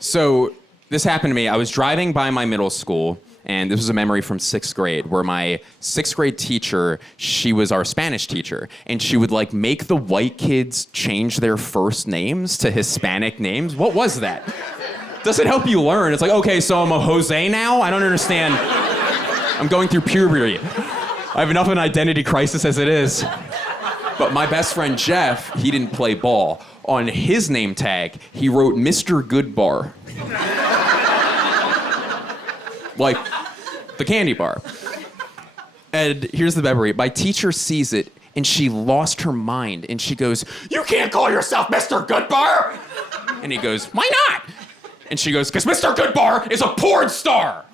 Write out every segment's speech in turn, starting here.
So this happened to me. I was driving by my middle school, and this was a memory from 6th grade, where my 6th grade teacher, she was our Spanish teacher, and she would like make the white kids change their first names to Hispanic names. What was that? Doesn't help you learn. It's like, okay, so I'm a Jose now? I don't understand. I'm going through puberty. I have enough of an identity crisis as it is. But my best friend Jeff, he didn't play ball. On his name tag, he wrote Mr. Goodbar. Like the candy bar. And here's the memory. My teacher sees it, and she lost her mind. And she goes, "You can't call yourself Mr. Goodbar!" And he goes, "Why not?" And she goes, "Because Mr. Goodbar is a porn star!"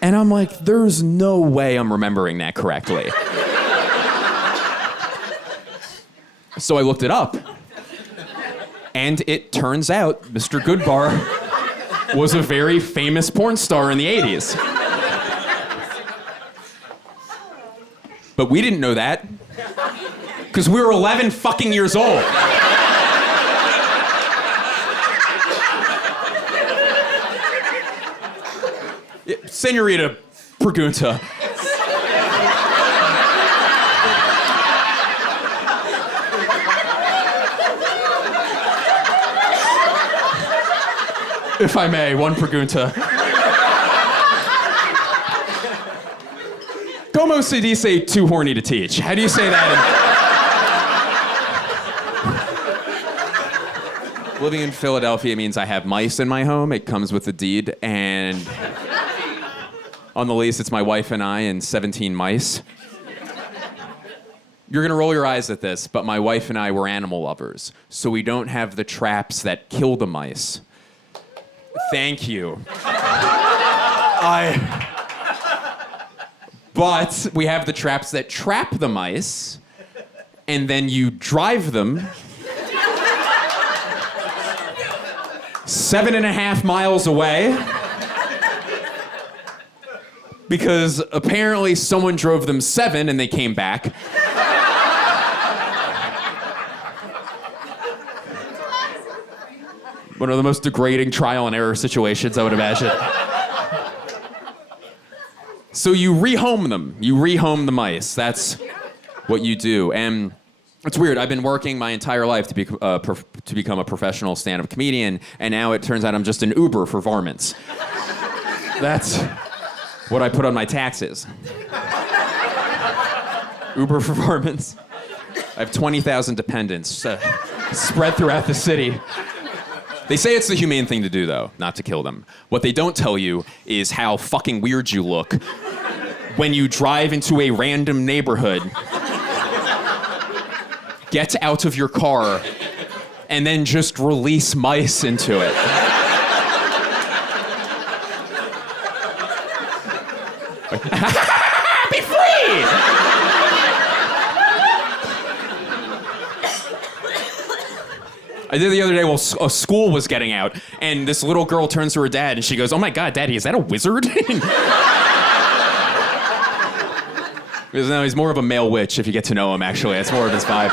And I'm like, there's no way I'm remembering that correctly. So I looked it up. And it turns out Mr. Goodbar was a very famous porn star in the 80s. But we didn't know that. Because we were 11 fucking years old. Senorita Pregunta. If I may, one pregunta. Como se dice too horny to teach? How do you say that? Living in Philadelphia means I have mice in my home. It comes with the deed, and on the lease, it's my wife and I and 17 mice. You're gonna roll your eyes at this, but my wife and I were animal lovers, so we don't have the traps that kill the mice. Thank you. But we have the traps that trap the mice, and then you drive them 7.5 miles away, because apparently someone drove them 7 and they came back. One of the most degrading trial and error situations, I would imagine. So you rehome them. You rehome the mice. That's what you do. And it's weird. I've been working my entire life to become a professional stand-up comedian, and now it turns out I'm just an Uber for varmints. That's what I put on my taxes. Uber for varmints. I have 20,000 dependents spread throughout the city. They say it's the humane thing to do, though, not to kill them. What they don't tell you is how fucking weird you look when you drive into a random neighborhood, get out of your car, and then just release mice into it. Be free! I did the other day while a school was getting out, and this little girl turns to her dad, and she goes, "Oh my God, Daddy, is that a wizard?" Because no, he's more of a male witch if you get to know him, actually. That's more of his vibe.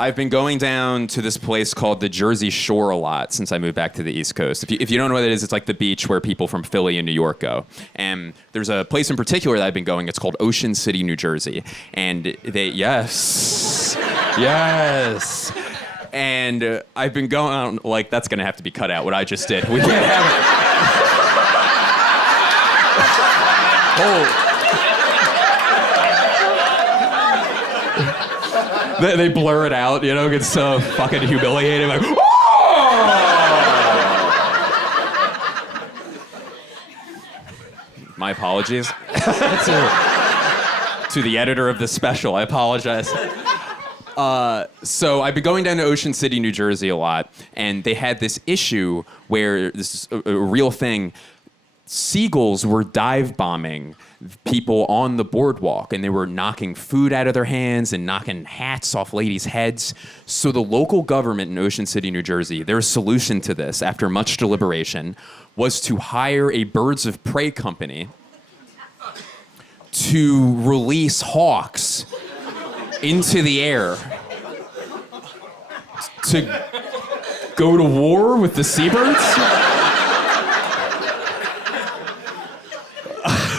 I've been going down to this place called the Jersey Shore a lot since I moved back to the East Coast. If you don't know what it is, it's like the beach where people from Philly and New York go. And there's a place in particular that I've been going. It's called Ocean City, New Jersey. And yes. And I've been going on, like, that's going to have to be cut out, what I just did. We can't have it. Oh. They blur it out, you know, it's so fucking humiliating. Like, oh! My apologies to the editor of this special. I apologize. So I've been going down to Ocean City, New Jersey a lot, and they had this issue where this is a real thing. seagulls were dive bombing people on the boardwalk, and they were knocking food out of their hands and knocking hats off ladies' heads. So the local government in Ocean City, New Jersey, their solution to this, after much deliberation, was to hire a birds of prey company to release hawks into the air to go to war with the seabirds?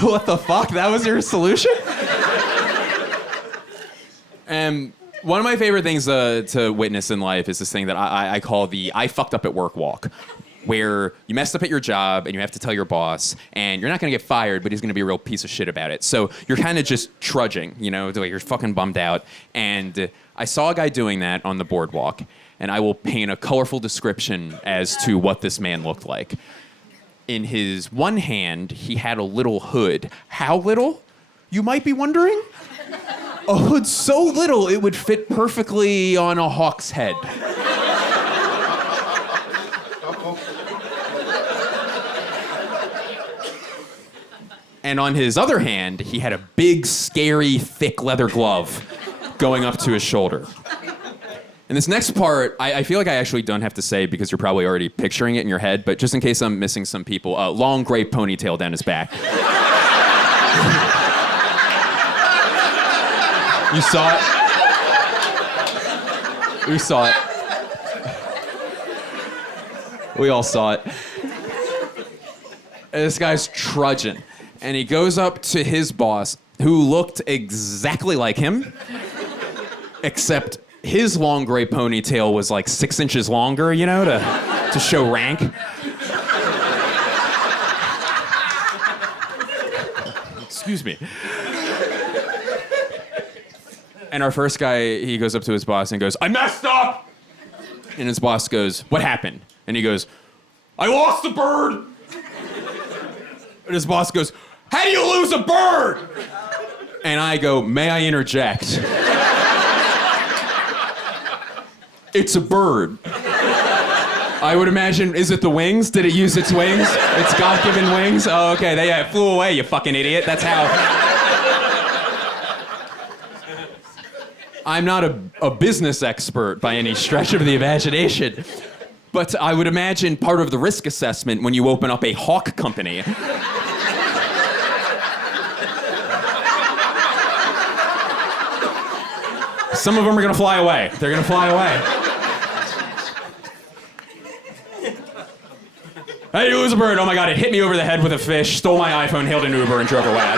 What the fuck? That was your solution? And one of my favorite things to witness in life is this thing that I call the I fucked up at work walk, where you messed up at your job and you have to tell your boss, and you're not going to get fired, but he's going to be a real piece of shit about it. So you're kind of just trudging, you know, like you're fucking bummed out. And I saw a guy doing that on the boardwalk, and I will paint a colorful description as to what this man looked like. In his one hand, he had a little hood. How little? You might be wondering. A hood so little it would fit perfectly on a hawk's head. And on his other hand, he had a big, scary, thick leather glove going up to his shoulder. And this next part, I feel like I actually don't have to say because you're probably already picturing it in your head, but just in case I'm missing some people, long gray ponytail down his back. You saw it? We saw it. We all saw it. And this guy's trudging, and he goes up to his boss, who looked exactly like him, except his long gray ponytail was like 6 inches longer, you know, to show rank. Excuse me. And our first guy, he goes up to his boss and goes, "I messed up!" And his boss goes, "What happened?" And he goes, "I lost a bird!" And his boss goes, "How do you lose a bird?" And I go, "May I interject?" It's a bird. I would imagine, is it the wings? Did it use its wings? Its God-given wings? Oh, okay, it flew away, you fucking idiot. That's how. I'm not a business expert by any stretch of the imagination, but I would imagine part of the risk assessment when you open up a hawk company some of them are gonna fly away. They're gonna fly away. Hey, you lose a bird. Oh my God, it hit me over the head with a fish, stole my iPhone, hailed an Uber, and drove away.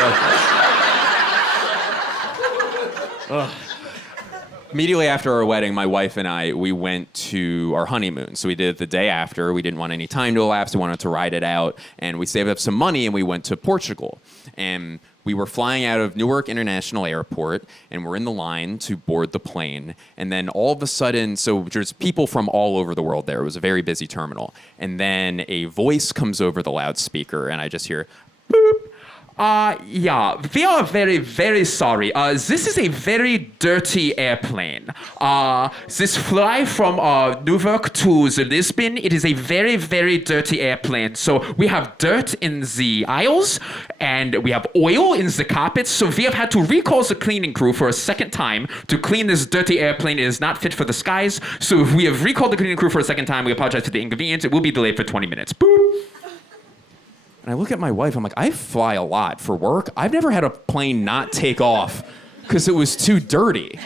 Immediately after our wedding, my wife and I, we went to our honeymoon. So we did it the day after. We didn't want any time to elapse. We wanted to ride it out. And we saved up some money, and we went to Portugal. And we were flying out of Newark International Airport, and we're in the line to board the plane. And then all of a sudden, so there's people from all over the world there. It was a very busy terminal. And then a voice comes over the loudspeaker, and I just hear, boop. Yeah, we are very, very sorry. This is a very dirty airplane. This fly from Newark to Lisbon, it is a very, very dirty airplane. So we have dirt in the aisles, and we have oil in the carpets. So we have had to recall the cleaning crew for a second time to clean this dirty airplane. It is not fit for the skies. So we have recalled the cleaning crew for a second time. We apologize for the inconvenience. It will be delayed for 20 minutes. Boop. And I look at my wife, I'm like, I fly a lot for work. I've never had a plane not take off because it was too dirty.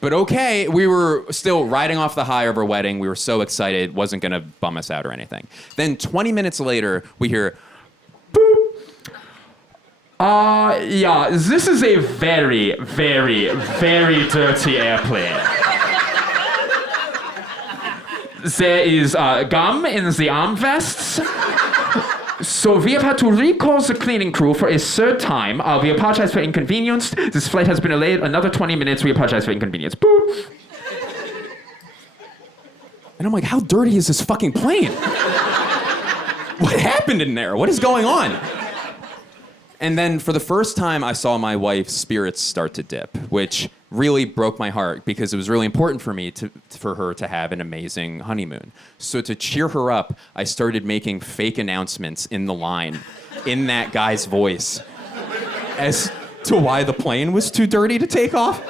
But okay, we were still riding off the high of our wedding. We were so excited, it wasn't gonna bum us out or anything. Then 20 minutes later, we hear, boop. Yeah, this is a very, very, very dirty airplane. There is gum in the armrests. So we have had to recall the cleaning crew for a third time. We apologize for inconvenience. This flight has been delayed another 20 minutes. We apologize for inconvenience. Boop. And I'm like, how dirty is this fucking plane? What happened in there? What is going on? And then for the first time, I saw my wife's spirits start to dip, which really broke my heart because it was really important for me for her to have an amazing honeymoon. So to cheer her up, I started making fake announcements in the line in that guy's voice as to why the plane was too dirty to take off.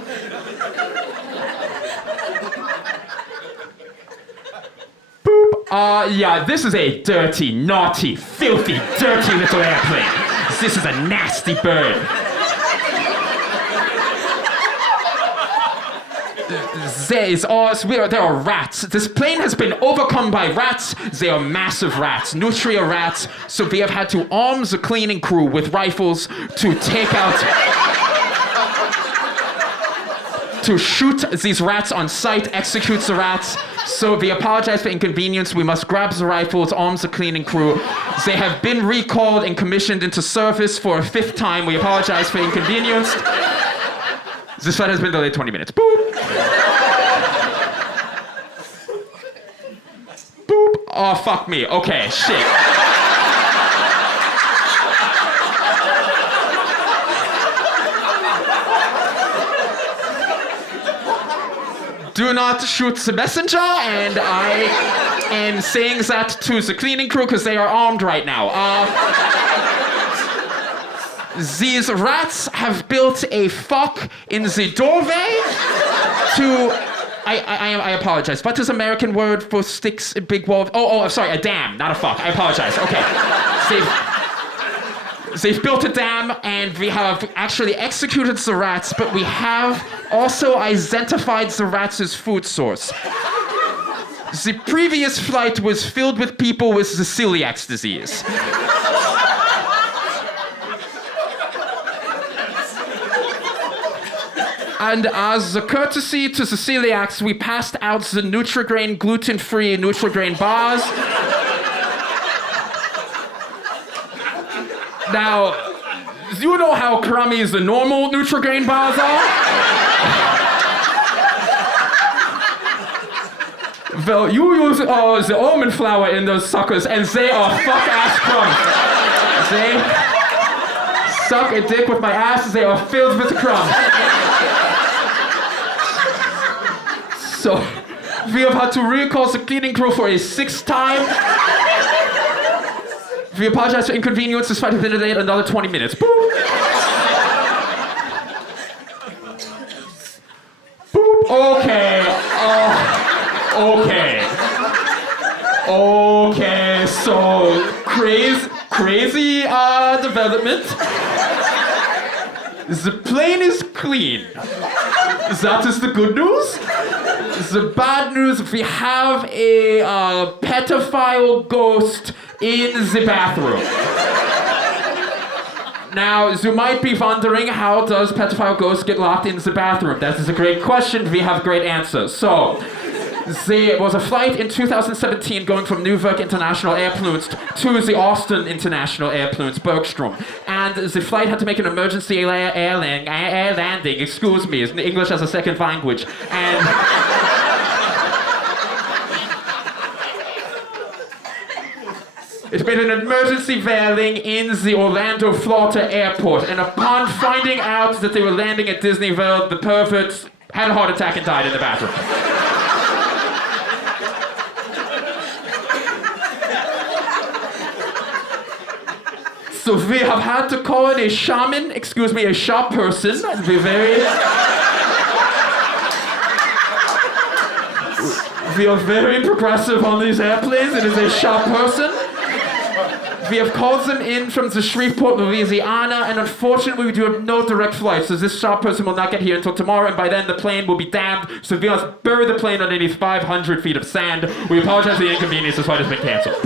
Yeah, this is a dirty, naughty, filthy, dirty little airplane. This is a nasty bird. There are rats. This plane has been overcome by rats. They are massive rats, nutria rats. So we have had to arm the cleaning crew with rifles to take out... to shoot these rats on sight, execute the rats. So we apologize for inconvenience. We must grab the rifles, arm the cleaning crew. They have been recalled and commissioned into service for a 5th time. We apologize for inconvenience. This flight has been delayed 20 minutes. Boop. Boop. Oh, fuck me. Okay, shit. Do not shoot the messenger, and I am saying that to the cleaning crew because they are armed right now. These rats have built a fuck in the doorway to... I apologize. What is American word for sticks in big wall? Oh, sorry, a dam, not a fuck. I apologize. Okay. They've built a dam, and we have actually executed the rats, but we have also identified the rats' food source. The previous flight was filled with people with the celiac disease. And as a courtesy to the celiacs, we passed out the Nutrigrain gluten-free Nutrigrain bars. Now, you know how crummy the normal Nutrigrain bars are? Well, you use the almond flour in those suckers, and they are fuck-ass crumbs. They suck a dick with my ass, they are filled with crumbs. So, we have had to recall the cleaning crew for a 6th time. We apologize for inconvenience. This flight has been delayed another 20 minutes. Boop. Boop. Okay. Okay. So crazy development. The plane is clean. That is the good news. The bad news: we have a pedophile ghost in the bathroom. Now, you might be wondering, how does pedophile ghosts get locked in the bathroom? That is a great question. We have great answers. So, there was a flight in 2017 going from Newark International Airport to the Austin International Airport, Bergstrom. And the flight had to make an emergency air landing, excuse me, it's English as a second language. And... it made an emergency landing in the Orlando, Florida airport. And upon finding out that they were landing at Disney World, the perverts had a heart attack and died in the bathroom. So we have had to call in a shaman, a shop person. We are very progressive on these airplanes. It is a shop person. We have called them in from the Shreveport, Louisiana, and unfortunately we do have no direct flights, so this shop person will not get here until tomorrow, and by then the plane will be damned, so we must bury the plane underneath 500 feet of sand. We apologize for the inconvenience, this flight has been canceled.